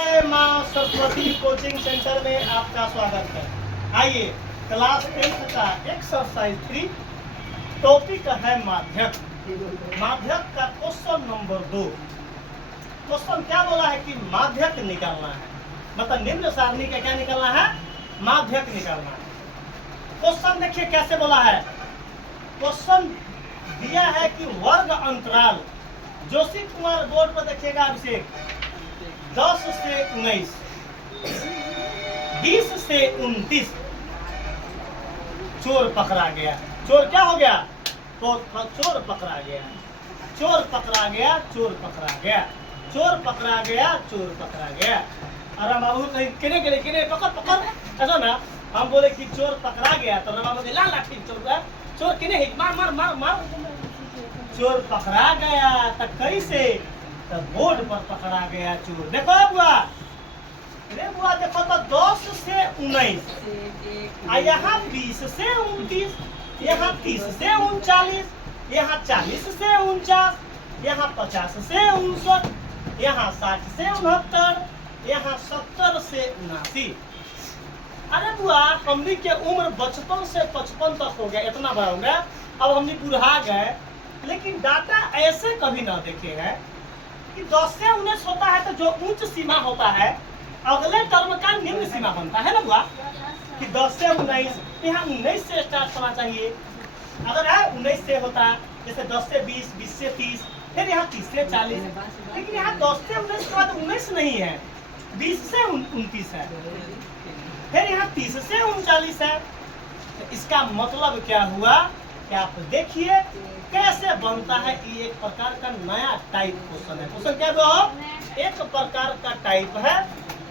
माँ Saraswati coaching centre में आपका स्वागत है। आइए क्लास 8 का एक्सरसाइज 3 टॉपिक है माध्यक। माध्यक का क्वेश्चन नंबर 2। क्वेश्चन क्या बोला है कि माध्यक निकालना है, मतलब निम्न सारणी का क्या निकालना है, माध्यक निकालना है। क्वेश्चन देखिए कैसे बोला है। क्वेश्चन दिया है कि वर्ग अंतराल, जोशी कुमार बोर्ड पर देखिएगा अभिषेक, 10 से 19, 20 से 29 चोर पकड़ा गया। चोर क्या हो गया? तो चोर पकड़ा गया, चोर पकड़ा गया, चोर पकड़ा गया, चोर पकड़ा गया, चोर पकड़ा गया। अरे बाबू कहीं किने किने किने पकड़ पकड़, ऐसा ना हम बोले कि चोर पकड़ा गया तो रमा बोले ला ला ठीक चोर, चोर किने हिट मार मार मार मार। चोर पकड़ा गया तो कैसे? तो बोर्ड पर पकड़ा गया चोर। देखो बुआ, अरे बुआ देखो तो 10 से 19, यहाँ 20 से 29, यहाँ 30 से 39, यहाँ 40 से 49, यहाँ 50 से 59, यहाँ 60 से 69, यहाँ 70 से 79। अरे बुआ हमनी के उम्र बचपन से 55 तक हो गया, इतना बड़ा हो गया, अब हमनी बुढ़ा गए, लेकिन डाटा ऐसे कभी ना देखे हैं कि 10 से 19 होता है तो जो उच्च सीमा होता है अगले टर्म का निम्न सीमा बनता है ना बुआ, कि 10 से 19, यहाँ 19 से स्टार्ट होना चाहिए। अगर 19 से होता, जैसे 10 से 20, 20 से 30, फिर यहाँ 30 से 40, लेकिन यहाँ 10 से 19 के बाद 19 नहीं है, 20 से 29 है, फिर यहाँ 30 से 39 है। तो इसका मतलब क्या हुआ कि आप देखिए कैसे बनता है। ये एक प्रकार का नया टाइप क्वेश्चन है। क्वेश्चन क्या है? एक प्रकार का टाइप है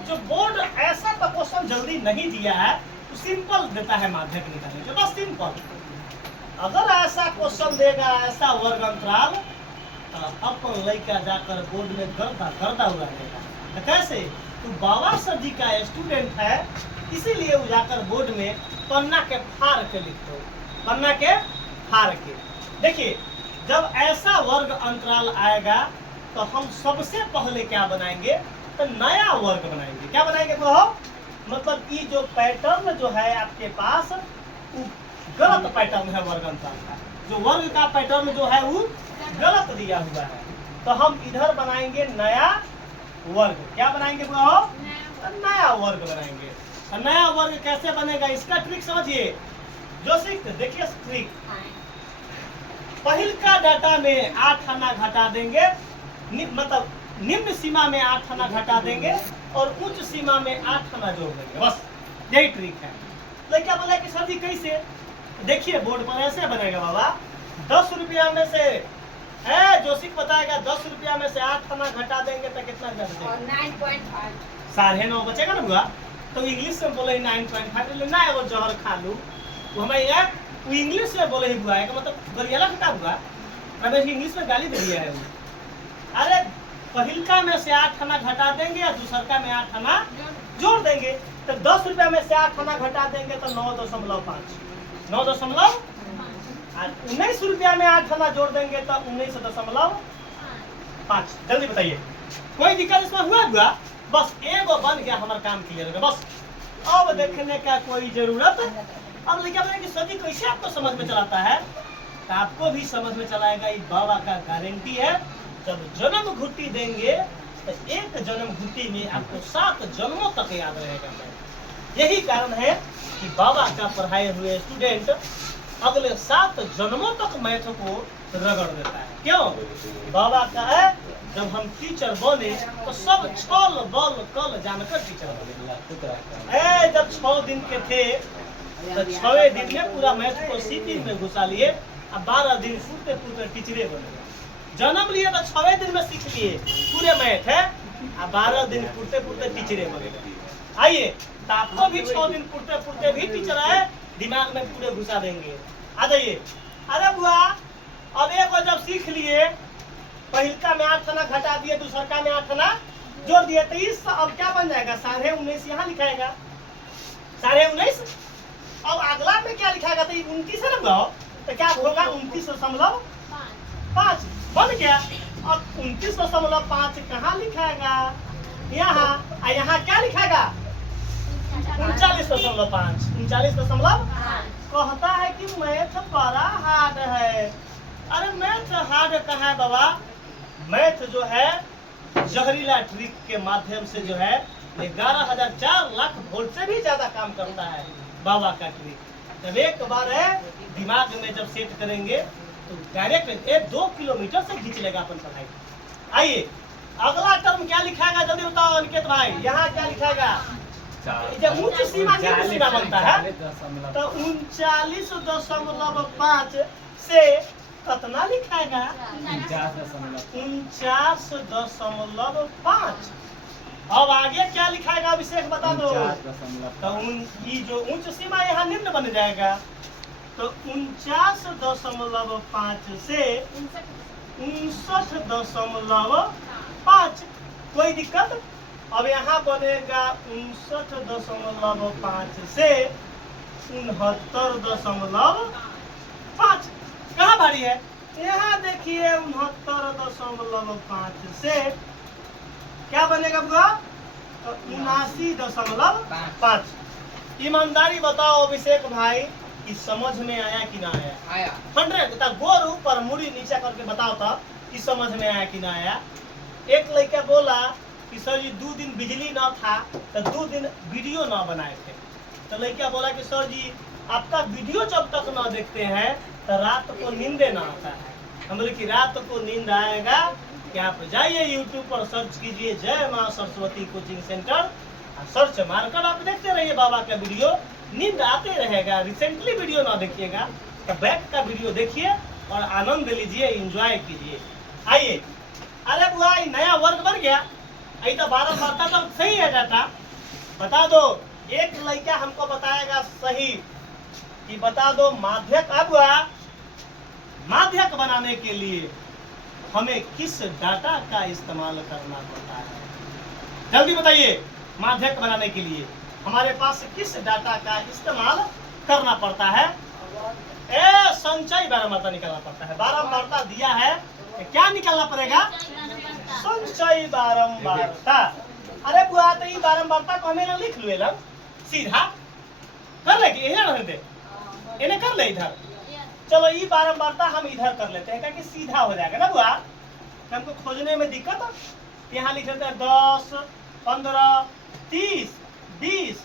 जो बोर्ड ऐसा तो क्वेश्चन जल्दी नहीं दिया है, तो सिंपल देता है माध्यक निकालने के, बस सिंपल। अगर ऐसा क्वेश्चन देगा, ऐसा वर्ग अंतराल, तो अपन लड़का जाकर बोर्ड में गर्दा गर्दा उड़ाएगा। तो कैसे? तो बाबा सर जी का स्टूडेंट है, इसीलिए वो जाकर बोर्ड में पन्ना के फाड़ के लिखो, पन्ना के फाड़ के। देखिए जब ऐसा वर्ग अंतराल आएगा तो हम सबसे पहले क्या बनाएंगे, तो नया वर्ग बनाएंगे। क्या बनाएंगे तो मतलब ये जो पैटर्न जो है आपके पास वो गलत पैटर्न है वर्ग अंतराल का, जो वर्ग का पैटर्न जो है वो गलत दिया हुआ है। तो हम इधर बनाएंगे नया वर्ग। क्या बनाएंगे तो नया वर्ग बनाएंगे। तो नया वर्ग कैसे बनेगा, इसका ट्रिक समझिए। जोशी देखिए ट्रिक, पहिल का डाटा में 8 आना घटा देंगे, मतलब निम्न सीमा में 8 आना घटा देंगे और उच्च सीमा में 8 आना जोड़ देंगे, बस यही ट्रिक है। तो क्या बोला कि सर जी कैसे? देखिए बोर्ड पर ऐसे बनेगा बाबा, 10 रुपया में से जोशी बताएगा, 10 रुपया में से 8 आना घटा देंगे तो कितना बचेगा? 9.5। 9.5 बचेगा ना बुआ। तो इंग्लिश में बोले 9.5, ना वो जहर खा लू, वो हमारे वो इंग्लिश में बोले ही बुआ है, मतलब गरियाला का हुआ, रमेश इंग्लिश में गाली दे दिया है वो। अरे पहिलका में से 8 आना घटा देंगे और दूसरका में 8 आना जोड़ देंगे। तो 10 रुपया में से 8 आना घटा देंगे तो 9.5, 9.5। 19 रुपया में 8 आना जोड़ देंगे तो 19.5। जल्दी बताइए, कोई दिक्कत इसमें हुआ? बस एगो बन गया, हमारा काम क्लियर हो गया, बस अब देखने का कोई जरूरत। अब लिखा कि सभी कैसे आपको समझ में चलाता है, तो आपको भी समझ में चलाएगा। ये बाबा का गारंटी है। जब जन्म घुट्टी देंगे तो एक जन्म घुट्टी में आपको 7 जन्मों तक याद रहेगा। यही कारण है कि बाबा का पढ़ाए हुए स्टूडेंट अगले 7 जन्मों तक मैथ को रगड़ देता है। क्यों? बाबा का है जब हम टीचर बने तो सब छल बल कल जानकर टीचर बने। जब 6 दिन के थे तो 6वें दिन में पूरा मैथ को सीपी में घुसा लिए, अब 12 दिन फूटते फूटते टीचरे बने। जन्म लिए तो 6वें दिन में सीख लिए पूरे मैथ है, अब 12 दिन फूटते फूटते टीचरे बने। आइए तो आपको भी 6 दिन फूटते फूटते भी टीचर आए, दिमाग में पूरे घुसा देंगे। आ जाइए। अरे बुआ अब एक जब सीख लिए, पहिलका में 8 आना घटा दिए, दूसरका में 8 आना जोड़ दिए, तो इस अब क्या बन जाएगा? 19.5 यहाँ लिखाएगा, 19.5। अब अगला में क्या लिखाएगा? तो 29 है ना, तो क्या होगा? 29.5 बन गया। अब 29.5 कहाँ लिखाएगा? यहाँ। यहाँ क्या लिखेगा 39.5 39.5 कहता है कि मैथ बड़ा हार्ड है। अरे मैथ हार्ड कहाँ है बाबा? मैथ जो है जहरीला ट्रिक के माध्यम से जो है 11,004 लाख वोल्ट से भी ज्यादा काम करता है बाबा का ट्रिक। जब एक बार है दिमाग में जब सेट करेंगे तो डायरेक्ट 2 किलोमीटर से खींच लेगा अपन पढ़ाई। आइए अगला टर्म क्या लिखाएगा जल्दी बताओ अनिकेत भाई। यहाँ क्या लिखाएगा? जब उच्च सीमा निम्न सीमा बनता है तो 39.5 से कितना लिखाएगा? 49.5। अब आगे क्या लिखाएगा अभिषेक बता दो। तो ये जो उच्च सीमा यहाँ निम्न बन जाएगा तो 49.5 से 59.5। कोई दिक्कत? अब यहाँ बनेगा 59.5 से 69.5। कहाँ भारी है? यहाँ देखिए 69.5 से क्या बनेगा बुआ? 79.5। ईमानदारी बताओ अभिषेक भाई कि समझ में आया कि ना आया? 100 गोर ऊपर मुड़ी नीचे करके बताओ तो कि समझ में आया कि ना आया। एक लड़का बोला कि सर जी 2 दिन बिजली ना था तो 2 दिन वीडियो ना बनाए थे। तो लड़का बोला कि सर जी आपका वीडियो जब तक ना देखते हैं तो रात को नींदे ना आता है। हम बोले कि रात को नींद आएगा कि आप जाइए यूट्यूब पर सर्च कीजिए जय माँ सरस्वती कोचिंग सेंटर, सर्च मारकर आप देखते रहिए बाबा का वीडियो, नींद आते रहेगा। रिसेंटली वीडियो ना देखिएगा तो बैक का वीडियो देखिए और आनंद लीजिए, एंजॉय कीजिए। आइए अरे बुआ नया वर्ग बन गया। आई तो 12 मारता तो सही है डाटा बता दो। एक लड़का हमको बताएगा सही कि बता दो माध्यक। अब माध्यक बनाने के लिए हमें किस डाटा का इस्तेमाल करना पड़ता है? जल्दी बताइए। माध्यक बनाने के लिए हमारे पास किस डाटा का इस्तेमाल करना पड़ता है? संचय बारंबारता निकालना पड़ता है। बारंबारता दिया है क्या निकालना पड़ेगा? संचय बारंबारता। अरे बुआ तो ये बारंबारता को हमें लिख लो लग सीधा कर ले कि इन्हें कर ले इधर। चलो ये बारंबारता हम इधर कर लेते हैं क्योंकि सीधा हो जाएगा ना बुआ। हमको खोजने में दिक्कत यहाँ लिख लेते हैं 10 15 30 20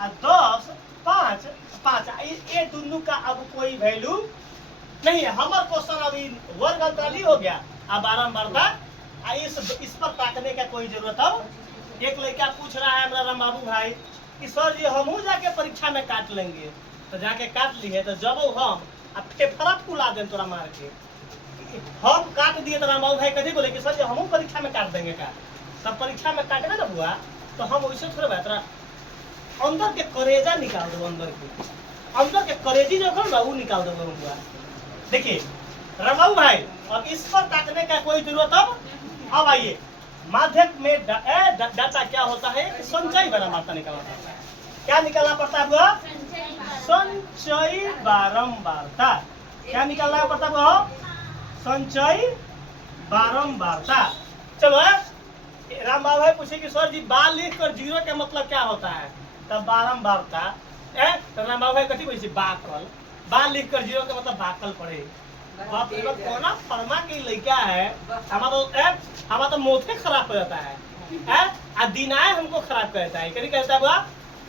और 10 5 5। ये दोनों का अब कोई वैल्यू नहीं है। हमारा क्वेश्चन अभी वर्ग अंतराली हो गया। अब बारंबारता इस पर ताकने का कोई जरूरत अब। एक लड़का पूछ रहा है हमारा राम बाबू भाई कि सर जी हम जाके परीक्षा में काट लेंगे। तो जाके काट लिए तो जब हम फरक फुला दें तोरा मार के हम काट दिए तो राम बाबू भाई कभी बोले कि सर जी हम परीक्षा में काट देंगे का? तब परीक्षा में काटेगा ना हुआ तो हम वैसे थोड़ा बेहतर अंदर के करेजा निकाल दो। अंदर के करेजी जो कर ना वो निकाल दो हुआ। देखिए राम बाबू भाई अब इस पर ताकने का कोई जरूरत अब आइए माध्यक में डाटा क्या होता है? संचय बारंबारता निकालना पड़ता है। क्या निकालना पड़ता है बुआ? संचय बारंबारता। क्या निकालना पड़ता है बुआ? संचय बारंबारता। चलो राम बाबू भाई पूछे कि सर जी बाल लिख कर 0 का मतलब क्या होता है? तब बारंबारता तो राम बाबू भाई कथी बोले बाकल। बाल लिख कर 0 का मतलब बाकल पड़े। बाप रे कोना फरमा के लड़का है हमारा तो मोथे खराब हो जाता है। दिनाय हमको खराब करता है। कभी कहता है बुआ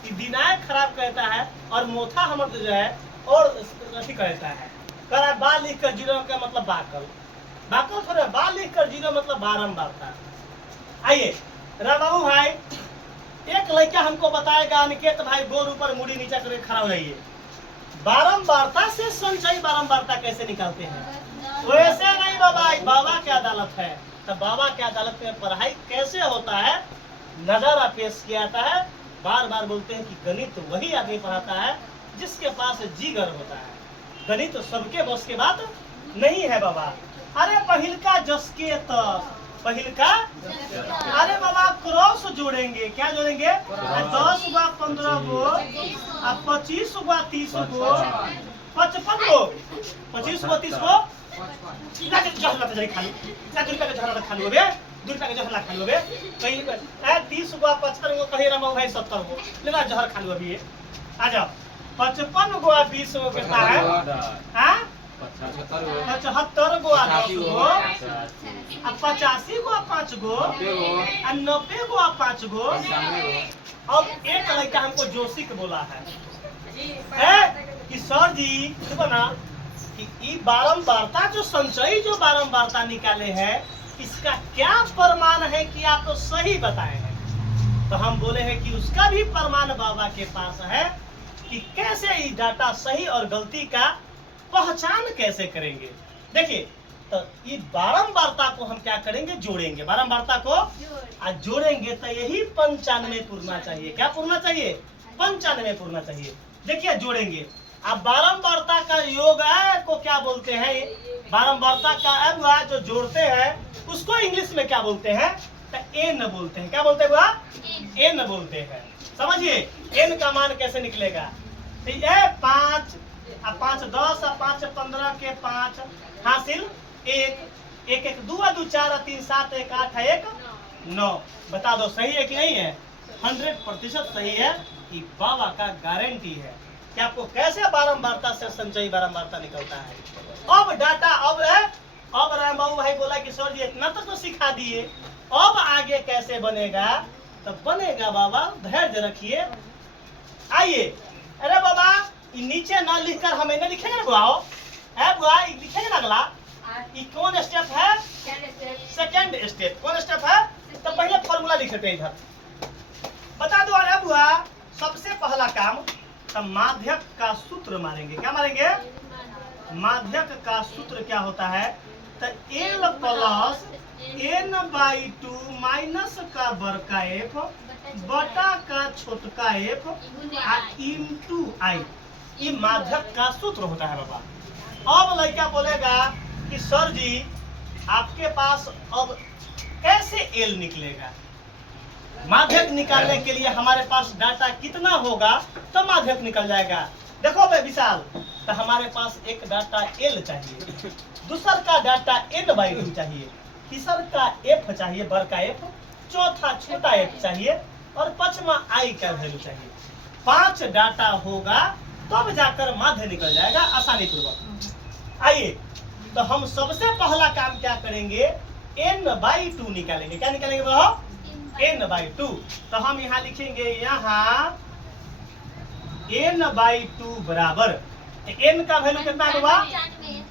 कि दिनाय खराब करता है और मोथा हमारा जो है और अथी कहता है कर बाल लिख कर 0 का मतलब बाकल। बाकल थोड़े बाल लिख कर 0 मतलब बारंबारता। आइए राम बाबू भाई एक लड़का हमको बताएगा अनिकेत भाई गोर ऊपर मुड़ी नीचे करके खड़ा हो जाइए। बारंबारता से संचय बारंबारता कैसे निकालते हैं? वैसे नहीं बाबा, बाबा की अदालत है। तो बाबा की अदालत में पढ़ाई कैसे होता है नजारा पेश किया जाता है। बार बार बोलते हैं कि गणित वही आदमी पढ़ाता है जिसके पास जीगर होता है। गणित सबके बस के बात नहीं है बाबा। अरे पहिल का जसके तस पहिल का अरे बाबा क्रॉस जोड़ेंगे। क्या जोड़ेंगे? 10 गो 15 गो 25 गो 30 गो 55 गो 25 गो 30 गो खा 2 रुपया के जहर ला खा लो बे कहीं 30 गो 55 गो कहीं रमो भाई 70 गो लेना जहर खा लो अभी आ जाओ 55 गो 20 गो कितना है हां 75 गो 10 गो 85 गो 5 गो 90 गो 5 गो। अब एक लड़का हमको जोशिक बोला है कि सर जी देखो ना कि ये बारंबारता जो संचयी जो बारंबारता निकाले हैं इसका क्या प्रमाण है कि आप तो सही बताए हैं। तो हम बोले हैं कि उसका भी प्रमाण बाबा के पास है कि कैसे ये डाटा सही और गलती का पहचान कैसे करेंगे। देखिए तो ये बारंबारता को हम क्या करेंगे जोड़ेंगे बारंबारता को आज जोड़ेंगे तो यही 95 पूर्णा चाहिए। क्या पूर्णा चाहिए 95 पूर्णा चाहिए। देखिए जोड़ेंगे अब बारंबारता का योग को क्या बोलते हैं बारंबारता का अब जो जोड़ते हैं उसको इंग्लिश में क्या बोलते हैं तो एन बोलते हैं। क्या बोलते हैं एन बोलते हैं। समझिए एन का मान कैसे निकलेगा तो ये 5 अब 5 10 और 5 15 के 5 हासिल 1 1 1 2 2 4 3 7 1 8 1 9। बता दो सही है कि नहीं है 100% सही है। ये बाबा का गारंटी है कि आपको कैसे बारंबारता से संचयी बारंबारता निकलता है। अब डाटा अब राम बाबू भाई बोला कि सर जी इतना तो सिखा दिए अब आगे कैसे बनेगा तो बनेगा बाबा धैर्य रखिए। आइए अरे बाबा नीचे ना लिखकर हमें ना लिखेंगे ना बुआओ बुआ लिखेंगे ना अगला ये कौन स्टेप है सेकंड स्टेप कौन स्टेप है तो पहले फॉर्मूला लिखते हैं इधर बता दो। अरे बुआ सबसे पहला काम तो माध्यक का सूत्र मारेंगे। क्या मारेंगे माध्यक का सूत्र क्या होता है तो L प्लस n/2 माइनस का बड़का f बटा का छोटका f इंटू आई ये माध्यक का सूत्र होता है बाबा। अब लड़का बोलेगा कि सर जी आपके पास अब कैसे L निकलेगा माध्यक निकालने के लिए हमारे पास डाटा कितना होगा तो माध्यक निकल जाएगा। देखो भाई विशाल तो हमारे पास एक डाटा L चाहिए दूसर का डाटा n/2 चाहिए तीसर का f चाहिए बड़का f चौथा छोटा f चाहिए और पांचवा i का वैल्यू चाहिए। 5 डाटा होगा तब जाकर माध्य निकल जाएगा आसानी पूर्वक। आइए तो हम सबसे पहला काम क्या करेंगे n/2 निकालेंगे। क्या निकालेंगे वो n/2 तो हम यहाँ लिखेंगे यहाँ n/2 बराबर n का वैल्यू कितना होगा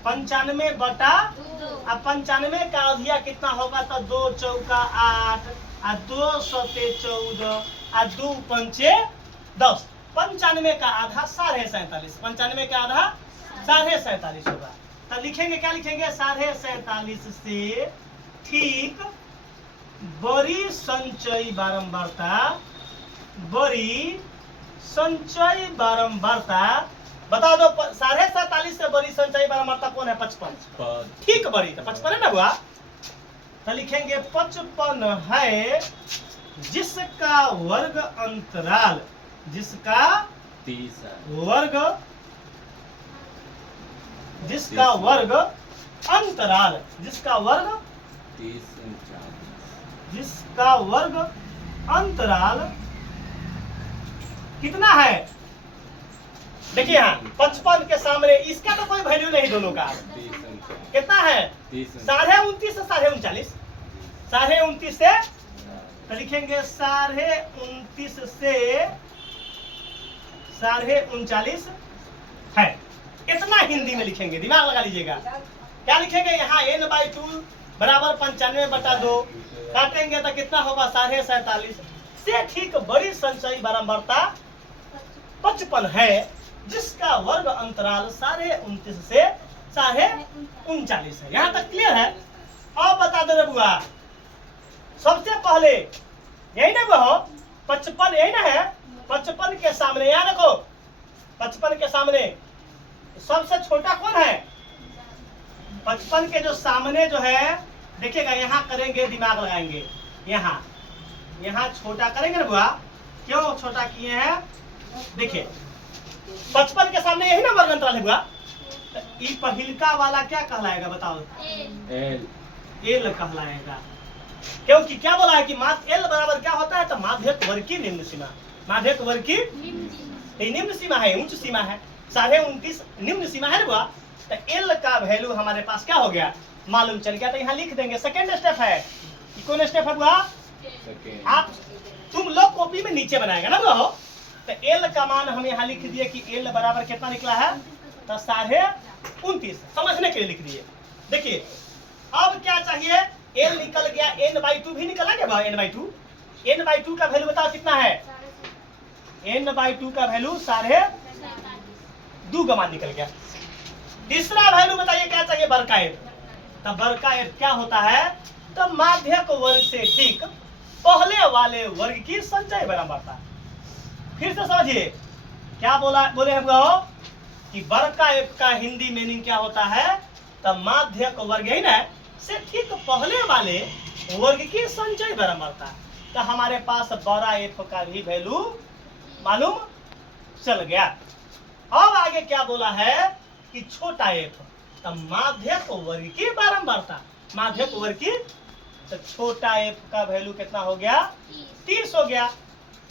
95 बटा अब 95 का अधिया कितना होगा तो 2 चौका 8 और 2 सते 14 और 2 पंचे 10 95 का आधा 47.5 95 का आधा 47.5 होगा। तो लिखेंगे क्या लिखेंगे 47.5 से ठीक बड़ी संचयी बारंबारता बड़ी संचयी बारंबारता बता दो 47.5 से बड़ी संचयी बारंबारता कौन है 55 ठीक बड़ी तो 55 है ना हुआ तो लिखेंगे 55 है जिसका वर्ग अंतराल जिसका वर्ग अंतराल जिसका वर्ग अंतराल कितना है। देखिए यहाँ 55 के सामने इसका तो कोई वैल्यू नहीं दोनों का कितना है 29.5 से 39.5 29.5 से तो लिखेंगे 29.5 से 39.5 है। इतना हिंदी में लिखेंगे दिमाग लगा लीजिएगा। क्या लिखेंगे यहाँ n/2 बराबर 95 बटा 2 काटेंगे तो कितना होगा 47.5 से ठीक बड़ी संचयी बारंबारता 55 है जिसका वर्ग अंतराल 29.5 से 39.5 है। यहाँ तक क्लियर है। अब बता दो बुआ सबसे पहले यही ना कहो 55 यही ना है 55 के सामने यहाँ देखो 55 के सामने सबसे छोटा कौन है 55 के जो सामने जो है देखिएगा यहाँ करेंगे दिमाग लगाएंगे यहाँ छोटा करेंगे ना बुआ क्यों छोटा किए हैं देखिए 55 के सामने यही ना वर्ग अंतराल है बुआ ये पहिलका वाला क्या कहलाएगा बताओ एल कहलाएगा क्योंकि क्या बोला है कि एल बराबर क्या होता है, तो माध्यक वर्ग की निम्न सीमा। माध्यक वर्ग की निम्न सीमा है, उच्च सीमा है। 29.5 निम्न सीमा है ना। तो एल का वैल्यू हमारे पास क्या हो गया, मालूम चल गया। तो यहाँ लिख देंगे। सेकेंड स्टेप है, कौन स्टेप है बुआ? आप तुम लोग कॉपी में नीचे बनाएगा ना बुआ। तो एल का मान हम यहाँ लिख दिए कि एल बराबर कितना निकला है, तो 29.5। समझने के लिए लिख दिए। देखिए अब क्या चाहिए, एल निकल गया, n/2 भी निकला क्या भाई? n/2 n/2 का वैल्यू बताओ कितना है? n/2 का वैल्यू 2.5 का मान निकल गया। तीसरा वैल्यू बताइए क्या चाहिए, बड़का एफ। तो बड़का एफ क्या होता है, तो माध्यक वर्ग से ठीक पहले वाले वर्ग की संचय बराबरता। फिर से समझिए क्या बोले हम कि बड़का एफ का हिंदी मीनिंग क्या होता है, तो माध्यक वर्ग है ना से ठीक पहले वाले वर्ग की संचय बराबरता। तो हमारे पास बड़ा एफ का भी वैल्यू मालूम चल गया। अब आगे क्या बोला है कि छोटा एफ, तो माध्यक वर्ग की बारंबारता। माध्यक वर्ग की, तो छोटा एफ का वैल्यू कितना हो गया, 30 हो गया।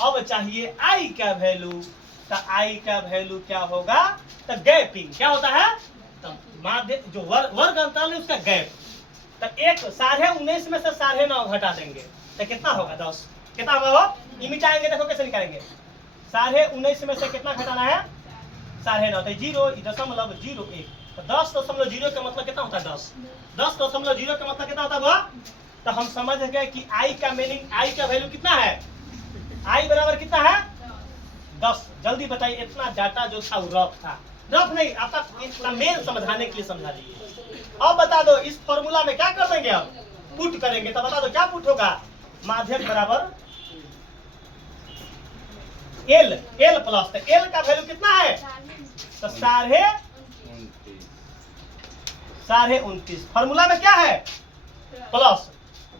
अब चाहिए आई का वैल्यू, तो आई का वैल्यू क्या होगा, तो गैपिंग क्या होता है, तो माध्य जो वर्ग अंतराल है उसका गैप। तो 19.5 में से 9.5 घटा देंगे तो कितना होगा, 10। कितना होगा वो मिटाएंगे, देखो कैसे निकालेंगे। 19.5 में से कितना घटाना है, 9.5, तो 0.01। तो 10.0 का मतलब कितना होता है, 10। 10.0 का मतलब कितना होता है वो, तो हम समझ गए कि आई का मीनिंग, आई का वैल्यू कितना है, आई बराबर कितना है, 10। जल्दी बताइए, इतना डाटा जो था वो रफ था, रफ नहीं, आपका इतना मेल समझाने के लिए समझा दीजिए। अब बता दो इस फॉर्मूला में क्या कर देंगे, हम पुट करेंगे। तो बता दो क्या पुट होगा, माध्यक बराबर एल, एल प्लस, तो एल का वैल्यू कितना है, तो 29.5। फॉर्मूला में क्या है, प्लस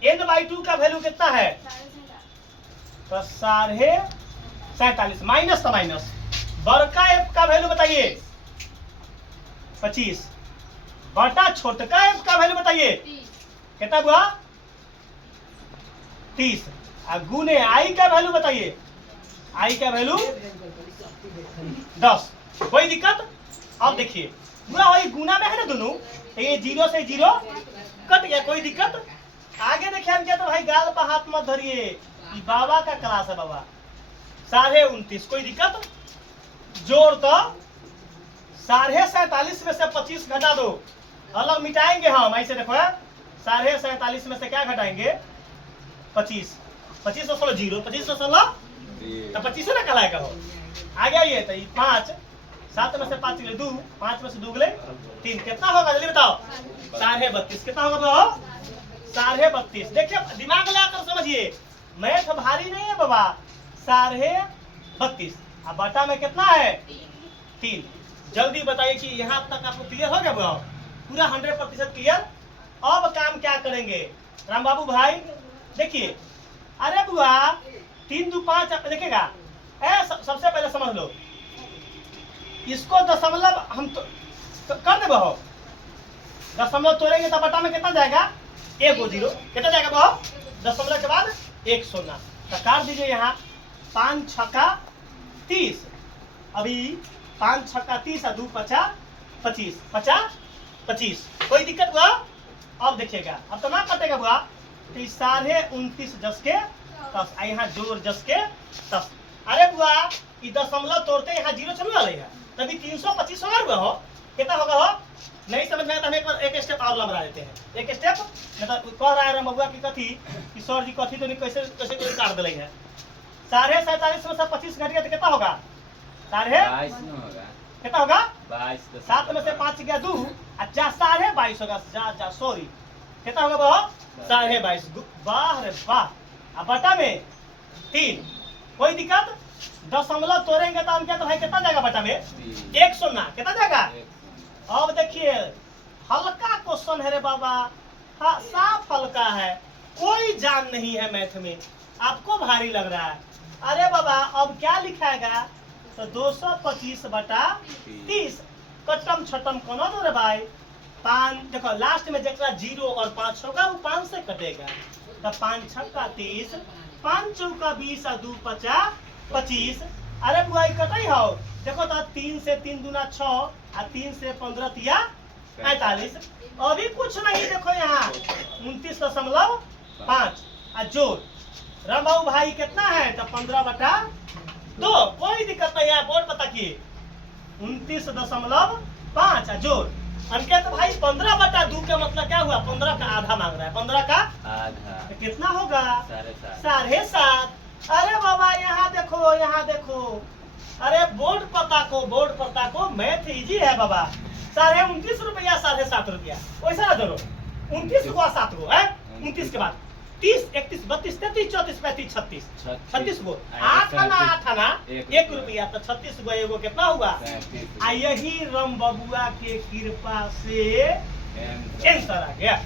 n/2 का वैल्यू कितना है, तो 47.5 माइनस, तो माइनस बड़का एफ का वैल्यू बताइए 25, बटा छोटका एफ का वैल्यू बताइए कितना हुआ, 30। गुने आई का वैल्यू बताइए, आई का वैल्यू 10। कोई दिक्कत? अब देखिए वही गुना में है ना दोनों, तो ये 0 से 0 कट गया, कोई दिक्कत? आगे देखिए हम क्या, तो भाई गाल पर हाथ मत धरिए, बाबा का क्लास है बाबा। 29.5, कोई दिक्कत? जोड़ तो 47.5 में से 25 घटा दो, अलग मिटाएंगे हम, ऐसे देखो 47.5 में से क्या घटाएंगे, 25। 25 तो 0, 25 तो 16, तो 25 ना कहलाएगा हो। आगे आइए, तो 5, 7 में से 5 गले 2, 5 में से 2 गले 3, कितना होगा जल्दी बताओ, 32.5। कितना होगा बताओ, 32.5। देखिए दिमाग लगाकर समझिए, मैथ भारी नहीं है बाबा। 32.5 अब बटा में कितना है, 3। जल्दी बताइए कि यहाँ तक आपको क्लियर हो गया बाबा, पूरा 100% क्लियर। अब काम क्या करेंगे राम बाबू भाई, देखिए, अरे बुआ 3 2 5 आप देखेगा, सबसे पहले समझ लो इसको दशमलव हम तो कर दे बहु, दशमलव तोड़ेंगे तो बटा में कितना जाएगा, 1 0, कितना जाएगा बहु, दशमलव के बाद 1 0। तो काट दीजिए यहाँ, 5 6 30, अभी 5 6 30 और 2 5 25, 25। कोई दिक्कत हुआ? अब देखिएगा, अब तो ना कटेगा बुआ, तो 29.5 जस के 10, यहाँ जोड़ जस के 10। अरे बुआ ये दशमलव तोड़ते यहाँ 0 चलने वाले है, तभी 325 होगा हो, कितना होगा हो, नहीं समझ में आया तो हम एक स्टेप और लंबा देते हैं। एक स्टेप मतलब कह रहा है राम बबुआ की कथी कि सर जी कथी तो नहीं कैसे कैसे काट दिले है। 47.5 में से 25 घट गया तो कितना होगा, 22 कितना होगा, 22। 7 में से 5 गया 2, अच्छा 22.5 होगा, जा सॉरी कितना होगा वो, 22.5। वाह रे वाह। अब बटा में 3, कोई दिक्कत? दशमलव तोड़ेंगे तो हम क्या, तो भाई कितना जाएगा बटा में, 1 0, कितना जाएगा। अब देखिए हल्का क्वेश्चन है रे बाबा, हाँ साफ हल्का है, कोई जान नहीं है मैथ में, आपको भारी लग रहा है। अरे बाबा अब क्या लिखाएगा, तो 225 बटा 30, कटम छटम कोनो दो रे भाई, 5 देखो लास्ट में जरा 0 और 5 होगा वो 5 से कटेगा, तो 5 छक्का 30, 5 चौका 20 और 2 पचा 25। अरे बुआई कटई हो देखो तो 3 से 3 दूना 6 और 3 से 15 तिया 45। अभी कुछ नहीं देखो यहाँ 29.5 और जोड़ राम बाबू भाई कितना है तो 15/2। कोई दिक्कत नहीं है, बोर्ड पता किए 29.5 जोड़ अंकित भाई 15/2 का मतलब क्या हुआ? 15 का आधा मांग रहा है, 15 का आधा तो कितना होगा? 7.5। अरे बाबा यहाँ देखो, यहाँ देखो, अरे बोर्ड पता को मैथ इजी है बाबा। 29.5 रुपया 7.5 रुपया वैसा ना धरो, 29 को 7 को है, 29 के बाद 30, 31, 32, 33, 34, 35, 36, 36 गो 8 आना 1 रुपया तो 36 गो एगो कितना हुआ? यही राम बबुआ के कृपा से आंसर आ गया।